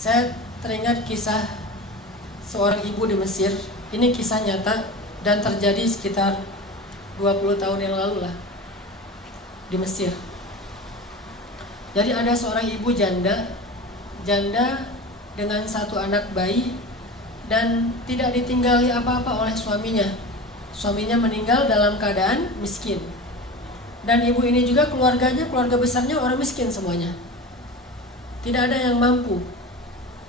Saya teringat kisah seorang ibu di Mesir. Ini kisah nyata dan terjadi sekitar 20 tahun yang lalu lah di Mesir. Jadi ada seorang ibu janda dengan satu anak bayi dan tidak ditinggali apa-apa oleh suaminya. Suaminya meninggal dalam keadaan miskin. Dan ibu ini juga keluarga besarnya orang miskin semuanya. Tidak ada yang mampu.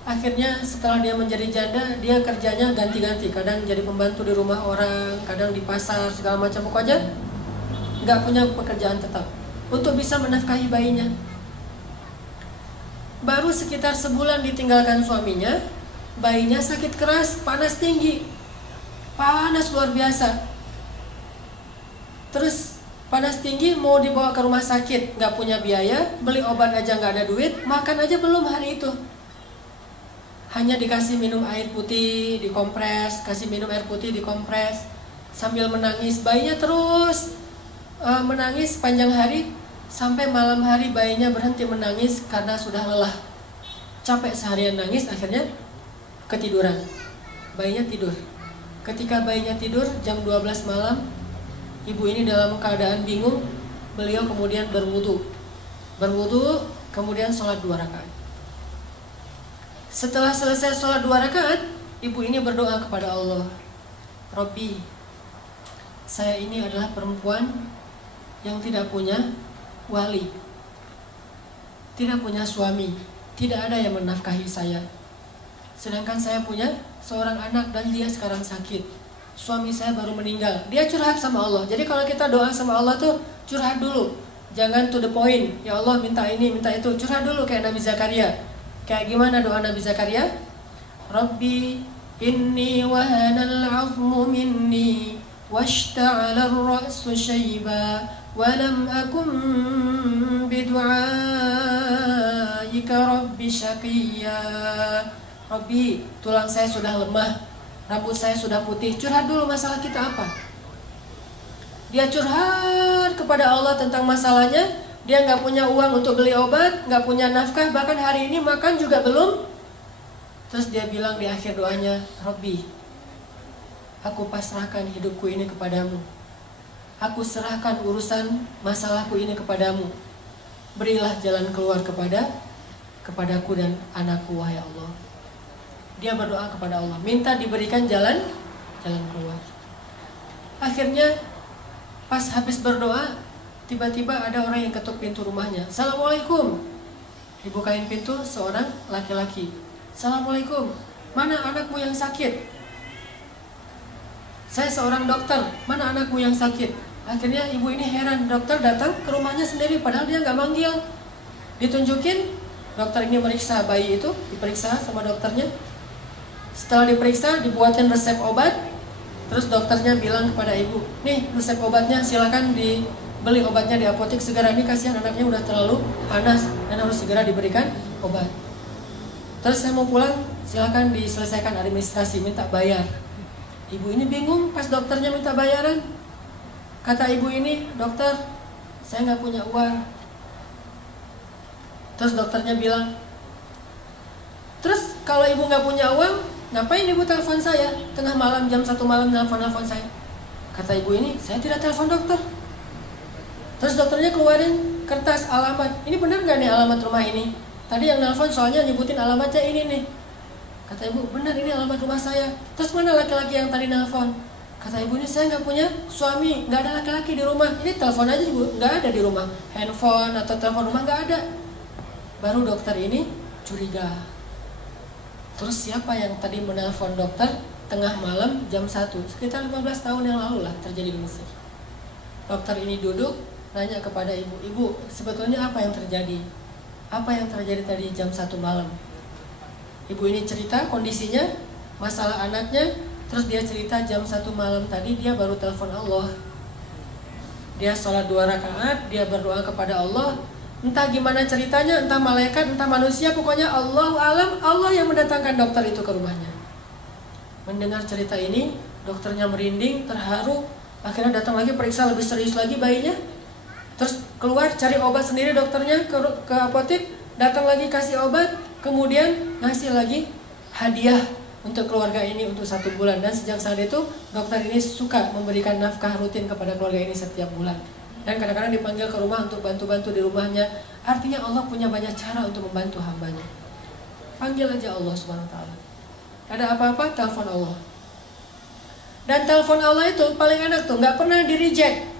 Akhirnya setelah dia menjadi janda, dia kerjanya ganti-ganti. Kadang jadi pembantu di rumah orang, kadang di pasar, segala macam. Pokoknya nggak punya pekerjaan tetap untuk bisa menafkahi bayinya. Baru sekitar sebulan ditinggalkan suaminya, bayinya sakit keras, panas tinggi. Panas luar biasa. Terus panas tinggi, mau dibawa ke rumah sakit, nggak punya biaya, beli obat aja nggak ada duit, makan aja belum hari itu. Hanya dikasih minum air putih, dikompres, kasih minum air putih, dikompres, sambil menangis. Bayinya terus menangis panjang hari, sampai malam hari bayinya berhenti menangis karena sudah lelah. Capek seharian nangis, akhirnya ketiduran. Bayinya tidur. Ketika bayinya tidur, jam 12 malam, ibu ini dalam keadaan bingung. Beliau kemudian berwudu, kemudian sholat 2 rakaat. Setelah selesai sholat 2 rakaat, ibu ini berdoa kepada Allah. Robbi, saya ini adalah perempuan yang tidak punya wali, tidak punya suami, tidak ada yang menafkahi saya. Sedangkan saya punya seorang anak dan dia sekarang sakit. Suami saya baru meninggal. Dia curhat sama Allah. Jadi kalau kita doa sama Allah tuh curhat dulu. Jangan to the point. Ya Allah minta ini, minta itu. Curhat dulu kayak Nabi Zakaria. Kayak gimana doa Nabi Zakaria? Rabbi inni wahanal 'azmu minni washta'ala ar-ra'su shayba wa lam akum bidu'aika rabbi syaqiyya. Rabbi, tulang saya sudah lemah, rambut saya sudah putih. Curhat dulu masalah kita apa. Dia curhat kepada Allah tentang masalahnya. Dia nggak punya uang untuk beli obat, nggak punya nafkah, bahkan hari ini makan juga belum. Terus dia bilang di akhir doanya, Rabbi, aku pasrahkan hidupku ini kepadamu. Aku serahkan urusan masalahku ini kepadamu. Berilah jalan keluar kepadaku dan anakku, wahai Allah. Dia berdoa kepada Allah, minta diberikan jalan keluar. Akhirnya pas habis berdoa, tiba-tiba ada orang yang ketuk pintu rumahnya. Assalamualaikum. Dibukain pintu seorang laki-laki. Assalamualaikum. Mana anakmu yang sakit? Saya seorang dokter. Mana anakmu yang sakit? Akhirnya ibu ini heran. Dokter datang ke rumahnya sendiri padahal dia nggak manggil. Ditunjukin. Dokter ini meriksa bayi itu. Diperiksa sama dokternya. Setelah diperiksa, dibuatin resep obat. Terus dokternya bilang kepada ibu, nih resep obatnya, silakan beli obatnya di apotek segera. Ini kasihan anaknya udah terlalu panas dan harus segera diberikan obat. Terus saya mau pulang, silakan diselesaikan administrasi, minta bayar. Ibu ini bingung pas dokternya minta bayaran. Kata ibu ini, dokter, saya nggak punya uang. Terus dokternya bilang, terus kalau ibu nggak punya uang, ngapain ibu telepon saya tengah malam jam 1 malam nelfon saya? Kata ibu ini, saya tidak telepon dokter. Terus dokternya keluarin kertas alamat. Ini benar nggak nih alamat rumah ini? Tadi yang nelfon soalnya nyebutin alamatnya ini nih. Kata ibu, benar ini alamat rumah saya. Terus mana laki-laki yang tadi nelfon? Kata ibu ini, saya nggak punya suami, nggak ada laki-laki di rumah. Ini telepon aja ibu, nggak ada di rumah. Handphone atau telepon rumah nggak ada. Baru dokter ini curiga. Terus siapa yang tadi menelpon dokter tengah malam jam 1? Sekitar 15 tahun yang lalu lah terjadi di Mesir. Dokter ini duduk, nanya kepada ibu, ibu sebetulnya apa yang terjadi? Apa yang terjadi tadi jam 1 malam? Ibu ini cerita kondisinya, masalah anaknya. Terus dia cerita jam 1 malam tadi dia baru telepon Allah. Dia sholat 2 rakaat, dia berdoa kepada Allah. Entah gimana ceritanya, entah malaikat, entah manusia, pokoknya Allahu alam, Allah yang mendatangkan dokter itu ke rumahnya. Mendengar cerita ini, dokternya merinding, terharu. Akhirnya datang lagi periksa lebih serius lagi bayinya. Terus keluar cari obat sendiri dokternya ke apotek, datang lagi kasih obat. kemudian ngasih lagi hadiah untuk keluarga ini untuk 1 bulan. Dan sejak saat itu dokter ini suka memberikan nafkah rutin kepada keluarga ini setiap bulan. Dan kadang-kadang dipanggil ke rumah untuk bantu-bantu di rumahnya. Artinya Allah punya banyak cara untuk membantu hambanya. Panggil aja Allah Subhanahu wa ta'ala. Ada apa-apa, telepon Allah. Dan telepon Allah itu paling enak tuh, nggak pernah di-reject.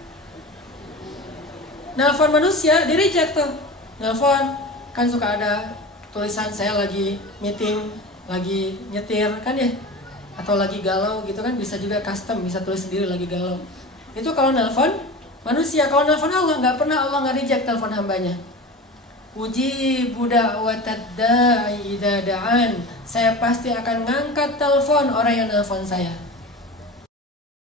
Nelfon manusia di-reject tuh. Nelfon kan suka ada tulisan saya lagi meeting, lagi nyetir kan ya, atau lagi galau gitu kan, bisa juga custom, bisa tulis sendiri lagi galau. Itu kalau nelfon manusia. Kalau nelfon Allah, nggak pernah Allah nggak reject telepon hambanya. Ujibu da'watad da'i idza da'an. Saya pasti akan ngangkat telepon orang yang nelfon saya.